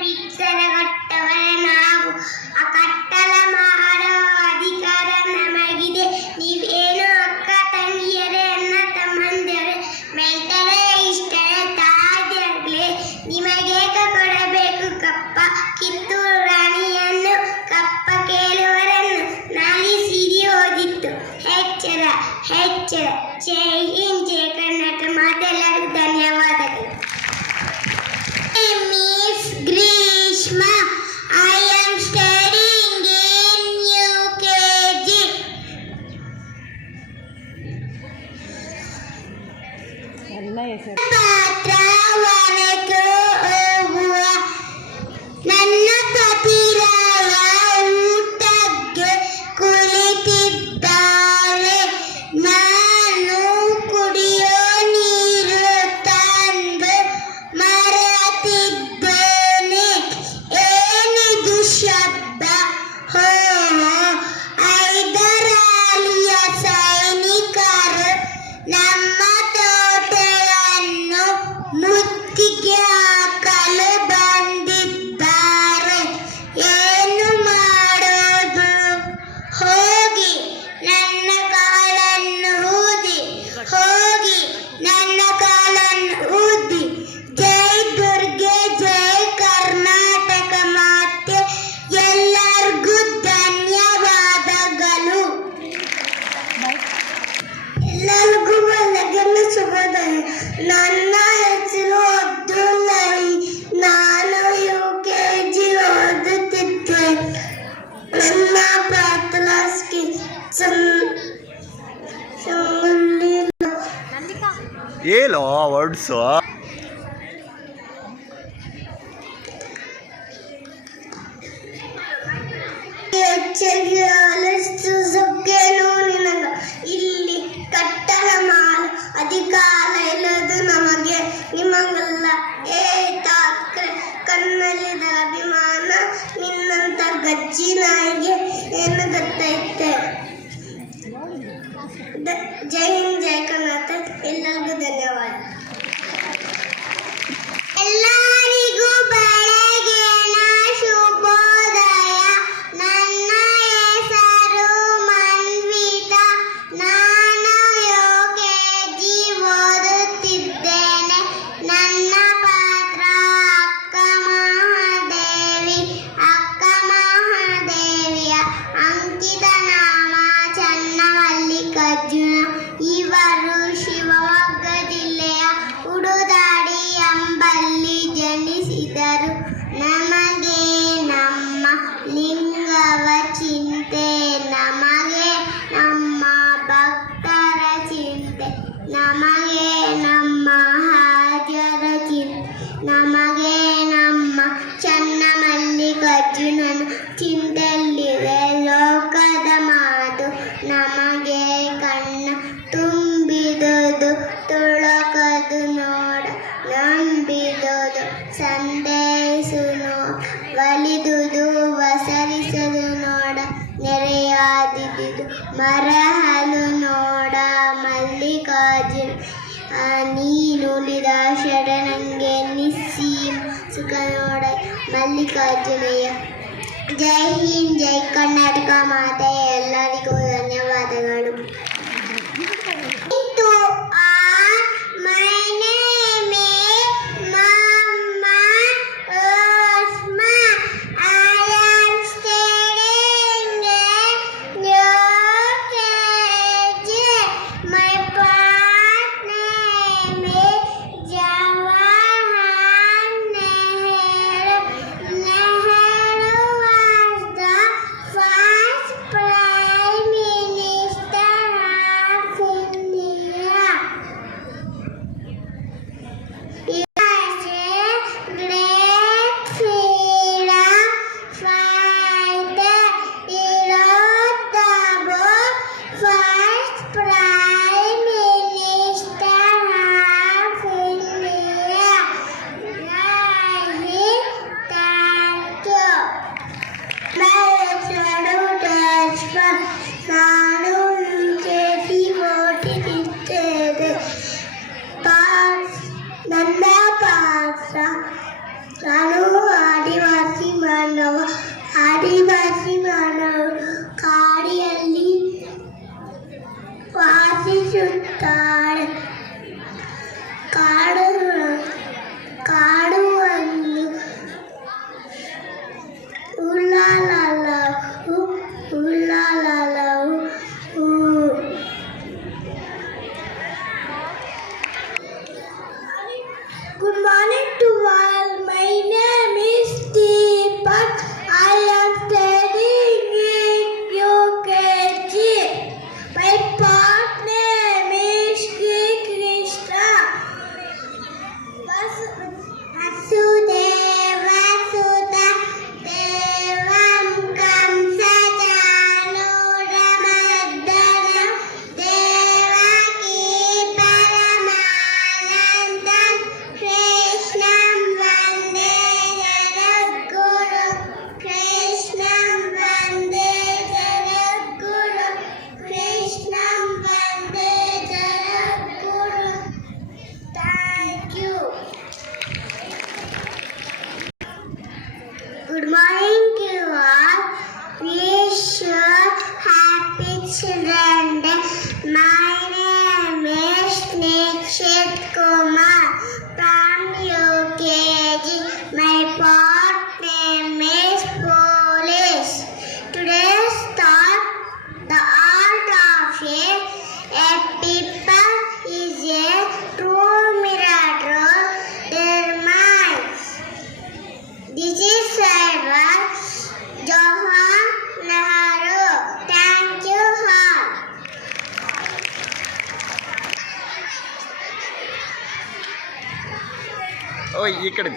ಬಿತ್ತರಗೊಟ್ಟವರ ನಾವು. ಆ ಕಟ್ಟಲ ಮಾಡೋ ಅಧಿಕಾರ ನಮಗಿದೆ. ನೀವೇನು ಅಕ್ಕ ತಂಗಿಯರೇ, ಅಣ್ಣ ತಮ್ಮಂದಿರೇ, ಮೆಂಟರೇ, ಇಷ್ಟರೇ, ತಾದಿಯர்களே, ನಿಮಗೇಕ ಕೊಡಬೇಕು ಕಪ್ಪ? ಕಿತ್ತೂರು ರಾಣಿಯನ್ನು ಕಪ್ಪ ಕೇಳುವರನ್ನು ನಾಲಿಸಿರಿ ಓದಿತ್ತು. ಹೆಚ್ಚರ ಹೆಚ್ಚರ. ಜೈ ಹಿಂದ್, ಜೈ ಕರ್ನಾಟಕ. ಮಾತೆಲ್ಲರಿಗೂ ಧನ್ಯವಾದಗಳು. Miss Grishma, I am studying in UKG. ಪಾತ್ರವನಕ್ಕೆ ಹೋಗುವ ನನ್ನ ಪತಿರಾಯ ಊಟಕ್ಕೆ ಕುಳಿತಿದ್ದಾರೆ. ನಾನು ಕುಡಿಯೋ ನೀರು ತಂದು ಮರೆತಿದ್ದೇನೆ. ಏನಿದು ಶಬ್ದ? ಹೋ, ಹೈದರಾಲಿಯ ಸೈನಿಕರು ನಮ್ಮ ತೋಟವನ್ನು ಮುತ್ತಿಗೆ ಹಾಕಲು ಬಂದಿದ್ದಾರೆ. ಏನು ಮಾಡೋದು? ಹೋಗಿ ನನ್ನ ಕಾಲನ್ನು ಊದಿ, ಹೋಗಿ ನನ್ನ ಕಾಲನ್ನು ಊದಿ. ಜೈ ದುರ್ಗೆ, ಜೈ ಕರ್ನಾಟಕ ಮಾತೆ. ಎಲ್ಲರಿಗೂ ಧನ್ಯವಾದಗಳು. ಎಲ್ಲರಿಗೂ ಬೆಳಗಿನ ಶುಭೋದಯ. ನನ್ನ ಹೆಸರು ಅಬ್ದುಲ್. ನಾನು UKG ಓದುತ್ತಿದ್ದೇನೆ. ನನ್ನ ಪ್ರಾರ್ಥನಾ ಹೇಳೋ ವರ್ಡ್ಸು. ಹೆಚ್ಚಾಗಿ ಆಲಿಸುವುದಕ್ಕೇನು ನಿನಗ? ಇಲ್ಲಿ ಕಟ್ಟಡ ಮಾಲು ಅಧಿಕಾರ ಇಲ್ಲದು ನಮಗೆ, ನಿಮಗಲ್ಲ. ಏ ತಾಕ್ರೆ, ಕಣ್ಣಲ್ಲಿದ ಅಭಿಮಾನ ನಿನ್ನಂತ ಗಜ್ಜಿ ನಾಯಿಗೆ ಏನು ಗೊತ್ತೈತೆ? ಜೈ ಹಿಂದ್, ಜೈ ಕರ್ನಾಟಕ. ಎಲ್ಲರಿಗೂ ಧನ್ಯವಾದ. ಎಲ್ಲರಿಗೂ ಬೆಳಗಿನ ಶುಭೋದಯ. ನನ್ನ ಹೆಸರು ಮನ್ವಿತಾ. ನಾನು UKG ಓದುತ್ತಿದ್ದೇನೆ. ನನ್ನ ಪಾತ್ರ ಅಕ್ಕ ಮಹಾದೇವಿ. ಅಕ್ಕ ಮಹಾದೇವಿಯ ಅಂಕಿತ ನಾಮ ಚನ್ನಮಲ್ಲಿಕಾರ್ಜುನ. ಇವರು ಶಿವಮೊಗ್ಗ ಜಿಲ್ಲೆಯ ಉಡುದಾಡಿ ಎಂಬಲ್ಲಿ ಜನಿಸಿದರು. ನಮಗೆ ನಮ್ಮ ಲಿಂಗವ ಚಿಂತೆ, ನಮಗೆ ನಮ್ಮ ಭಕ್ತರ ಚಿಂತೆ, ನಮಗೆ ನಮ್ಮ ಹಾಜರ ಚಿಂತೆ, ನಮಗೆ ನಮ್ಮ ಚನ್ನಮಲ್ಲಿಕಾರ್ಜುನನ ಚಿಂತೆಯಲ್ಲಿದೆ ಲೋಕದ ಮಾತು. ನಮಗೆ ಕಣ್ಣ ತುಂಬಿದುದು ತುಳಕದು ನೋಡ, ನಂಬಿದುದು ಸಂದೇಶು ನೋಡ, ಒಲಿದುದು ವಸರಿಸದು ನೋಡ, ನೆರೆಯಾದಿದು ಮರಹಲು ನೋಡ. ಮಲ್ಲಿಕಾರ್ಜುನ ನೀನುಲಿದ ಶರಣಂಗೆ ನಿಸ್ಸೀಮ ಸುಖ ನೋಡ. ಮಲ್ಲಿಕಾರ್ಜುನಯ್ಯ. ಜೈ ಹಿಂದ್, ಜೈ ಕರ್ನಾಟಕ ಮಾತೆ. ಎಲ್ಲರಿಗೂ ಧನ್ಯವಾದಗಳು. My name is Mama Osma. I am studying in UKG. My name is Jawaharlal Nehru. Nehru was the first Prime Minister This is Jawaharlal Nehru. Thank you all. ಓಯ್ ಈ ಕಡೆ